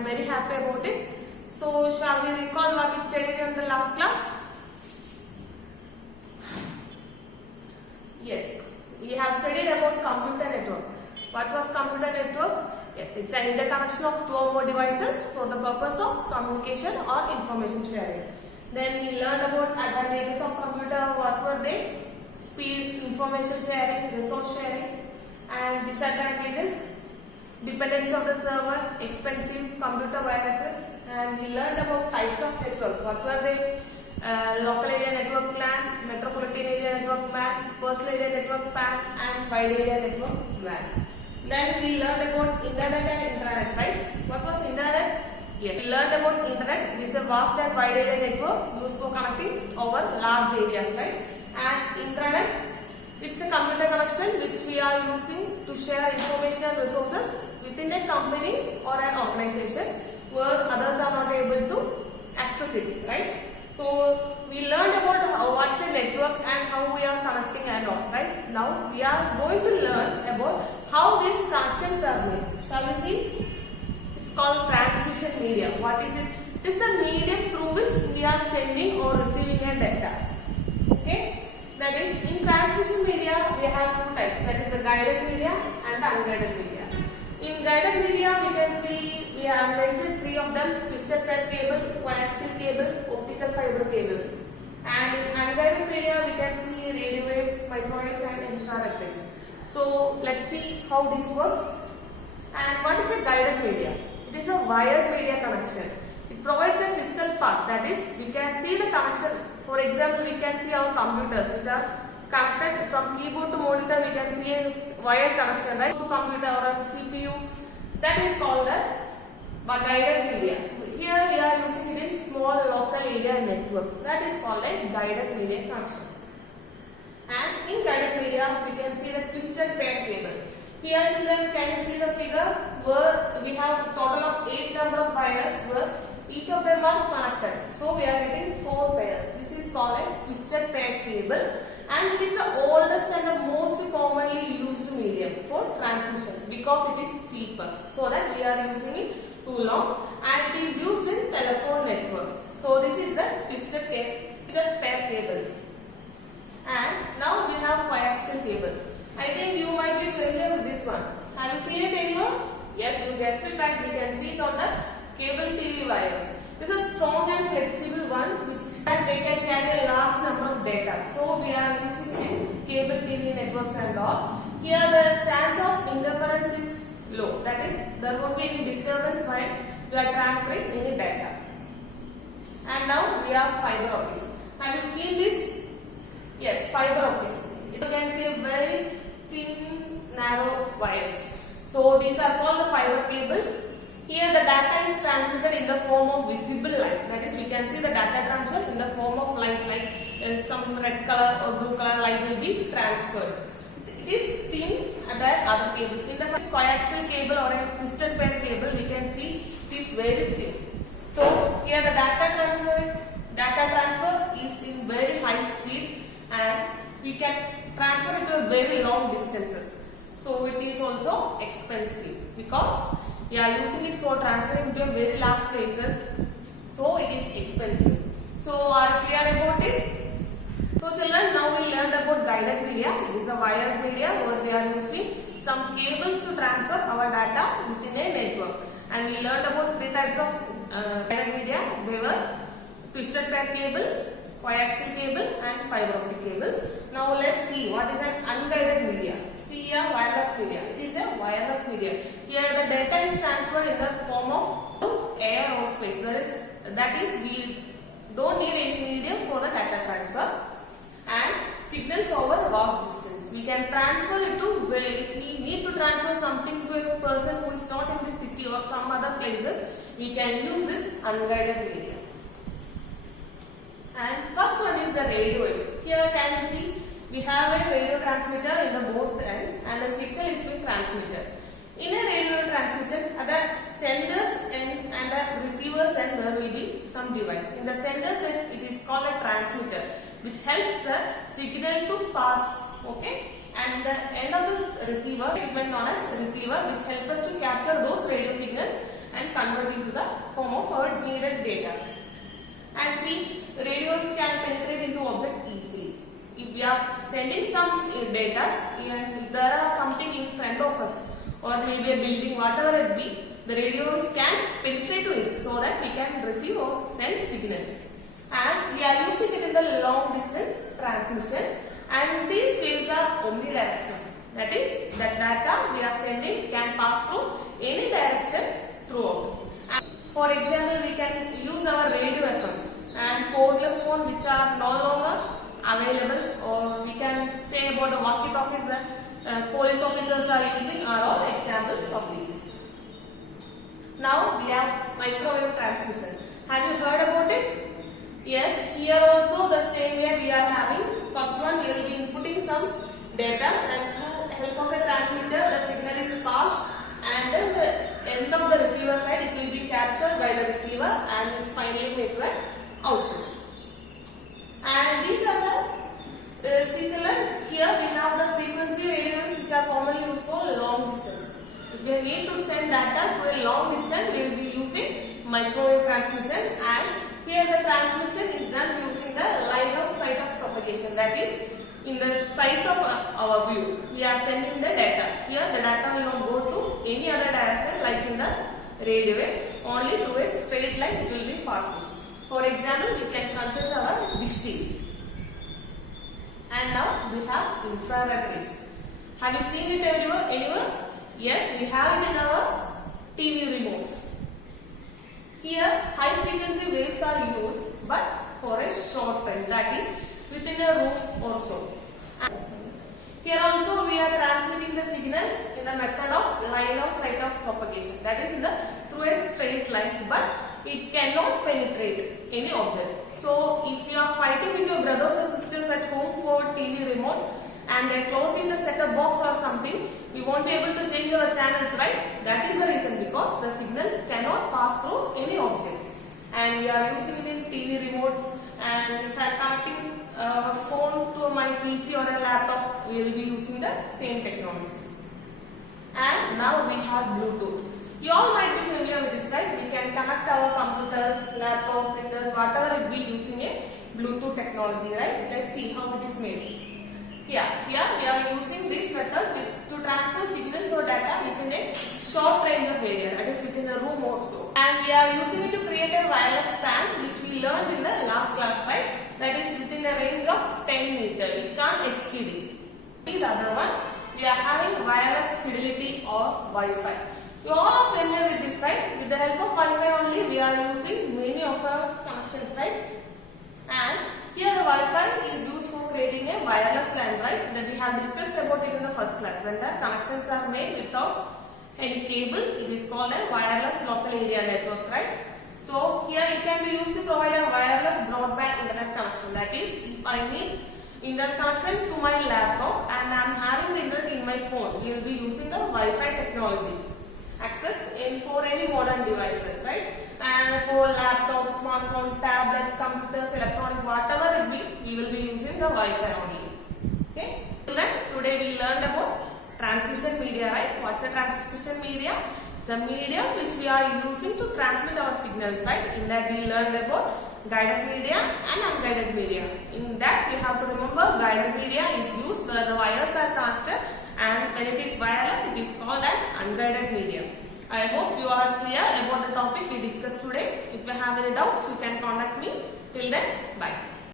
am very happy about it. So shall we recall what we studied in the last class? Yes, we have studied about computer network. What was computer network? Yes, it's an interconnection of two or more devices for the purpose of communication or information sharing. Then we learned about advantages of computer. What were they? Speed, information sharing, resource sharing, and disadvantages, dependence of the server, expensive computer viruses, and we learned about types of network. What were they? Local area network plan, metropolitan area network plan, personal area network plan, and wide area network plan. Then we learned about internet and intranet, right? What was internet? Yes, we learned about internet. It is a vast and wide area network used for connecting over large areas, right? And intranet, it's a computer connection which we are using to share information and resources within a company or an organization where others are not able to access it, right? So we learned about what's a network and how we are connecting and all, right? Now we are going to learn about how these connections are made. Shall we see? It's called transmission media. What is it? It is the medium through which we are sending or receiving a data. Okay? That is, in transmission media we have two types. That is the guided media and the unguided media. In guided media we can see we have mentioned three of them: twisted pair cable, coaxial cable, optical fiber cables. And in unguided media we can see radio waves, microwaves, and infrared rays. So let's see how this works. And what is a guided media? It is a wired media connection. It provides a physical path, that is, we can see the connection. For example, we can see our computers which are connected from keyboard to monitor. We can see a wired connection, right, to computer or a CPU. That is called a guided media. Here we are using it in small local area networks. That is called a guided media connection. And in guided media we can see the twisted pair cable. Here children, can you see the figure where we have a total of 8 number of wires where each of them are connected. So we are getting 4 pairs. This is called a twisted pair cable, and it is the oldest and the most commonly used medium for transmission because it is cheaper. So that we are using it too long, and it is used in telephone networks. So this is the twisted pair cables. And now we have coaxial cable. I think you might be familiar with this one. Have you seen it anywhere? Yes, you guessed it right. We can see it on the cable TV wires. This is a strong and flexible one which they can carry a large number of data. So we are using it in cable TV networks and all. Here the chance of interference is low. That is, there won't be any disturbance while we are transferring any data. And now we have fiber optics. Have you seen this? Yes, fiber optics. You can see a very thin, narrow wires. So these are called the fiber cables. Here the data is transmitted in the form of visible light. That is, we can see the data transfer in the form of light, like some red color or blue color light will be transferred. It is thin than other cables. In the coaxial cable or a twisted pair cable, we can see it is very thin. So here the data transfer is in very high speed, and we can transfer it to very long distances. So it is also expensive because we are using it for transferring to a very large places. So it is expensive. So are you clear about it? So children, now we learned about guided media. It is a wired media where we are using some cables to transfer our data within a network. And we learned about 3 types of guided media. They were twisted pair cables, coaxial cable, and fiber optic cables. Now let's see what is an unguided media. See a wireless media. It is a wireless media. Here the data is transferred in the form of air or space. That is, we don't need any medium for the data transfer, and signals over vast distance. We can transfer it to, if we need to transfer something to a person who is not in the city or some other places, we can use this unguided media. And first one is the radio waves. Here can you see we have a radio transmitter in the both ends, and the signal is being transmitted. In a radio transmission, at the sender's end and the receiver's end there will be some device. In the sender's end it is called a transmitter, which helps the signal to pass. Okay, and the end of the receiver equipment known as receiver, which helps us to capture those radio signals and convert into the form of our needed data. And see, radios can penetrate into object easily. If we are sending some data and if there are something in front of us or maybe a building, whatever it be, the radios can penetrate to it so that we can receive or send signals. And we are using it in the long distance transmission, and these waves are omnidirectional. That is, the data we are sending can pass through any direction throughout. And for example, we can use our radio FMs and cordless phone which are no longer available, or we can say about the walkie-talkies that police officers are using are all examples of these. Now we have microwave transmission. Have you heard about it? Yes, here also the same way we are having. First one, we will be inputting some data, and through help of a transmitter the signal is passed, and then the end of the receiver side it will be captured by the receiver and it finally made to an output. And these are the see children, here we have the frequency radios which are commonly used for long distance. If we need to send data to a long distance, we will be using microwave transmission, and here the transmission is done using the line of sight of propagation. That is, in the sight of our view, we are sending the data. Here the data will not go to any other direction like in the radio wave, only through a straight line it will be passing. For example, we can consider our dish TV. And now we have infrared rays. Have you seen it anywhere? Yes, we have it in our TV remotes. Here, high frequency waves are used, but for a short time, that is within a room or so. And here also we are transmitting the signal in the method of line of sight of propagation. That is through a straight line, but it cannot penetrate any object. So if you are fighting with your brothers or sisters at home for TV remote and they are closing the set-top box or something, we won't be able to change our channels, right? That is the reason, because the signals cannot pass through any objects. And we are using it in TV remotes, and if I am connecting a phone to my PC or a laptop, we will be using the same technology. And now we have Bluetooth. You all might be familiar with this, right? We can connect our computers, laptop, printers, whatever it be using a Bluetooth technology, right? Let's see how it is made. Here we are using this method to transfer signals or data within a short range of area, that is within a room also. And we are using it to create a wireless band which we learned in the last class, right? That is within a range of 10 meters. It can't exceed it. The other one, we are having wireless fidelity or Wi-Fi. You all are familiar with this, right? With the help of Wi-Fi only, we are using many of our connections, right? And here the Wi-Fi is used for creating a wireless LAN, right? That we have discussed about it in the first class. When the connections are made without any cables, it is called a wireless local area network, right? So here it can be used to provide a wireless broadband internet connection. That is, if I need internet connection to my laptop and I am having the internet in my phone, we will be using the Wi-Fi technology. Access for any modern devices, right? And for laptop, smartphone, tablet, computers, electronic, whatever it be, we will be using the Wi-Fi only. Okay? Today we learned about transmission media, right? What's a transmission media? It's a medium which we are using to transmit our signals, right? In that we learned about guided media and unguided media. In that we have to remember guided media is used where the wires are connected, and when it is wireless it is called an unguided medium. I hope you are clear about the topic we discussed today. If you have any doubts, you can contact me. Till then,